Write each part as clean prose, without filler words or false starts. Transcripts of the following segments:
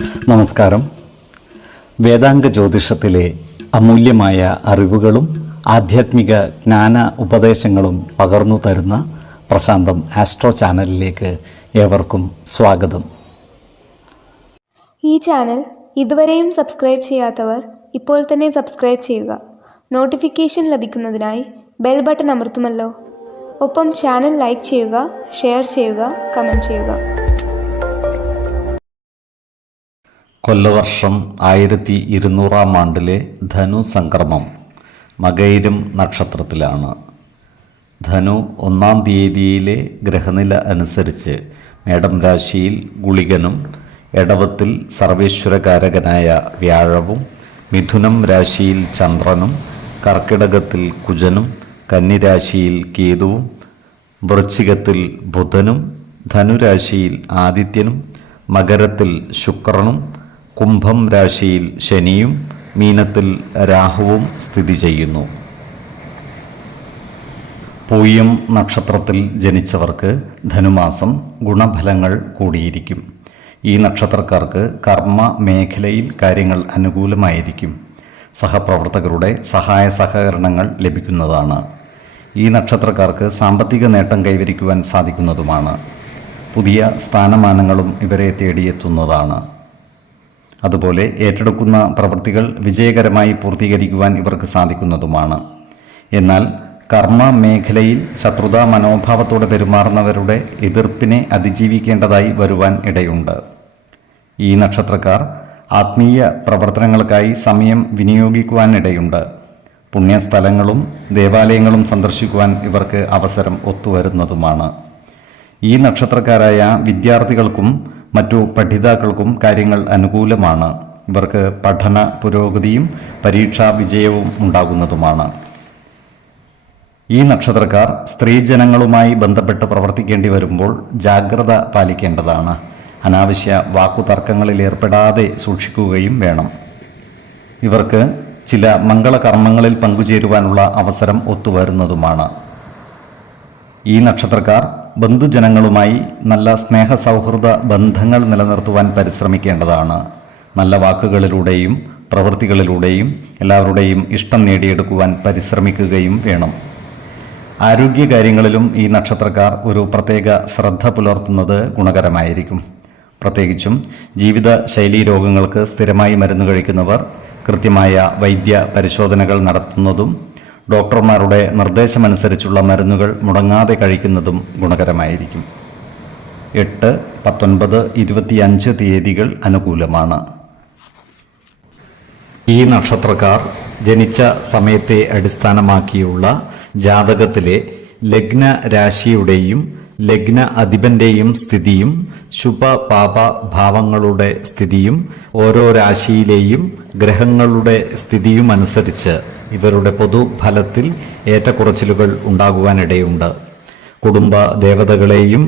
നമസ്കാരം. വേദാംഗ ജ്യോതിഷത്തിലെ അമൂല്യമായ അറിവുകളും ആധ്യാത്മിക ജ്ഞാന ഉപദേശങ്ങളും പകർന്നു തരുന്ന പ്രശാന്തം ആസ്ട്രോ ചാനലിലേക്ക് ഏവർക്കും സ്വാഗതം. ഈ ചാനൽ ഇതുവരെയും സബ്സ്ക്രൈബ് ചെയ്യാത്തവർ ഇപ്പോൾ തന്നെ സബ്സ്ക്രൈബ് ചെയ്യുക. നോട്ടിഫിക്കേഷൻ ലഭിക്കുന്നതിനായി ബെൽ ബട്ടൺ അമർത്തുമല്ലോ. ഒപ്പം ചാനൽ ലൈക്ക് ചെയ്യുക, ഷെയർ ചെയ്യുക, കമൻറ്റ് ചെയ്യുക. കൊല്ലവർഷം 1200 ആണ്ടിലെ ധനു സംക്രമം മകയിരം നക്ഷത്രത്തിലാണ്. ധനു 1-ാം തീയതിയിലെ ഗ്രഹനില അനുസരിച്ച് മേടം രാശിയിൽ ഗുളികനും, എടവത്തിൽ സർവേശ്വരകാരകനായ വ്യാഴവും, മിഥുനം രാശിയിൽ ചന്ദ്രനും, കർക്കിടകത്തിൽ കുജനും, കന്നിരാശിയിൽ കേതുവും, വൃശ്ചികത്തിൽ ബുധനും, ധനുരാശിയിൽ ആദിത്യനും, മകരത്തിൽ ശുക്രനും, കുംഭം രാശിയിൽ ശനിയും, മീനത്തിൽ രാഹുവും സ്ഥിതി ചെയ്യുന്നു. പൂയം നക്ഷത്രത്തിൽ ജനിച്ചവർക്ക് ധനുമാസം ഗുണഫലങ്ങൾ കൂടിയിരിക്കും. ഈ നക്ഷത്രക്കാർക്ക് കർമ്മ മേഖലയിൽ കാര്യങ്ങൾ അനുകൂലമായിരിക്കും. സഹപ്രവർത്തകരുടെ സഹായ സഹകരണങ്ങൾ ലഭിക്കുന്നതാണ്. ഈ നക്ഷത്രക്കാർക്ക് സാമ്പത്തിക നേട്ടം കൈവരിക്കുവാൻ സാധിക്കുന്നതുമാണ്. പുതിയ സ്ഥാനമാനങ്ങളും ഇവരെ തേടിയെത്തുന്നതാണ്. അതുപോലെ ഏറ്റെടുക്കുന്ന പ്രവൃത്തികൾ വിജയകരമായി പൂർത്തീകരിക്കുവാൻ ഇവർക്ക് സാധിക്കുന്നതുമാണ്. എന്നാൽ കർമ്മ മേഖലയിൽ ശത്രുതാ മനോഭാവത്തോടെ പെരുമാറുന്നവരുടെ എതിർപ്പിനെ അതിജീവിക്കേണ്ടതായി വരുവാൻ ഇടയുണ്ട്. ഈ നക്ഷത്രക്കാർ ആത്മീയ പ്രവർത്തനങ്ങൾക്കായി സമയം വിനിയോഗിക്കുവാനിടയുണ്ട്. പുണ്യസ്ഥലങ്ങളും ദേവാലയങ്ങളും സന്ദർശിക്കുവാൻ ഇവർക്ക് അവസരം ഒത്തുവരുന്നതുമാണ്. ഈ നക്ഷത്രക്കാരായ വിദ്യാർത്ഥികൾക്കും മറ്റു പഠിതാക്കൾക്കും കാര്യങ്ങൾ അനുകൂലമാണ്. ഇവർക്ക് പഠന പുരോഗതിയും പരീക്ഷാ വിജയവും ഉണ്ടാകുന്നതുമാണ്. ഈ നക്ഷത്രക്കാർ സ്ത്രീജനങ്ങളുമായി ബന്ധപ്പെട്ട് പ്രവർത്തിക്കേണ്ടി വരുമ്പോൾ ജാഗ്രത പാലിക്കേണ്ടതാണ്. അനാവശ്യ വാക്കുതർക്കങ്ങളിൽ ഏർപ്പെടാതെ സൂക്ഷിക്കുകയും വേണം. ഇവർക്ക് ചില മംഗളകർമ്മങ്ങളിൽ പങ്കുചേരുവാനുള്ള അവസരം ഒത്തുവരുന്നതുമാണ്. ഈ നക്ഷത്രക്കാർ ബന്ധുജനങ്ങളുമായി നല്ല സ്നേഹസൗഹൃദ ബന്ധങ്ങൾ നിലനിർത്തുവാൻ പരിശ്രമിക്കേണ്ടതാണ്. നല്ല വാക്കുകളിലൂടെയും പ്രവൃത്തികളിലൂടെയും എല്ലാവരുടെയും ഇഷ്ടം നേടിയെടുക്കുവാൻ പരിശ്രമിക്കുകയും വേണം. ആരോഗ്യകാര്യങ്ങളിലും ഈ നക്ഷത്രക്കാർ ഒരു പ്രത്യേക ശ്രദ്ധ പുലർത്തുന്നത് ഗുണകരമായിരിക്കും. പ്രത്യേകിച്ചും ജീവിത ശൈലീ രോഗങ്ങൾക്ക് സ്ഥിരമായി മരുന്ന് കഴിക്കുന്നവർ കൃത്യമായ വൈദ്യ പരിശോധനകൾ നടത്തുന്നതും ഡോക്ടർമാരുടെ നിർദ്ദേശമനുസരിച്ചുള്ള മരുന്നുകൾ മുടങ്ങാതെ കഴിക്കുന്നതും ഗുണകരമായിരിക്കും. 8, 19, 25 തീയതികൾ അനുകൂലമാണ്. ഈ നക്ഷത്രക്കാർ ജനിച്ച സമയത്തെ അടിസ്ഥാനമാക്കിയുള്ള ജാതകത്തിലെ ലഗ്ന രാശിയുടെയും ലഗ്ന അധിപന്റെയും സ്ഥിതിയും ശുഭ പാപ ഭാവങ്ങളുടെ സ്ഥിതിയും ഓരോ രാശിയിലെയും ഗ്രഹങ്ങളുടെ സ്ഥിതിയും അനുസരിച്ച് ഇവരുടെ പൊതുഫലത്തിൽ ഏറ്റക്കുറച്ചിലുകൾ ഉണ്ടാകുവാനിടയുണ്ട്. കുടുംബ ദേവതകളെയും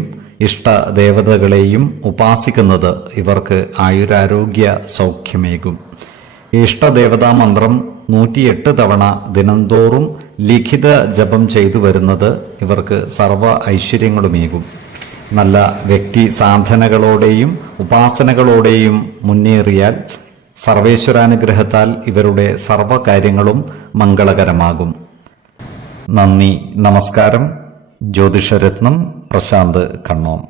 ഇഷ്ട ദേവതകളെയും ഉപാസിക്കുന്നത് ഇവർക്ക് ആയുരാരോഗ്യ സൗഖ്യമേകും. ഇഷ്ടദേവതാ മന്ത്രം 108 തവണ ദിനംതോറും ലിഖിത ജപം ചെയ്തു വരുന്നത് ഇവർക്ക് സർവ ഐശ്വര്യങ്ങളുമേകും. നല്ല വ്യക്തി സാധനകളോടെയും ഉപാസനകളോടെയും മുന്നേറിയാൽ സർവേശ്വരാനുഗ്രഹത്താൽ ഇവരുടെ സർവകാര്യങ്ങളും മംഗളകരമാകും. നന്ദി, നമസ്കാരം. ജ്യോതിഷരത്നം പ്രശാന്ത് കണ്ണോം.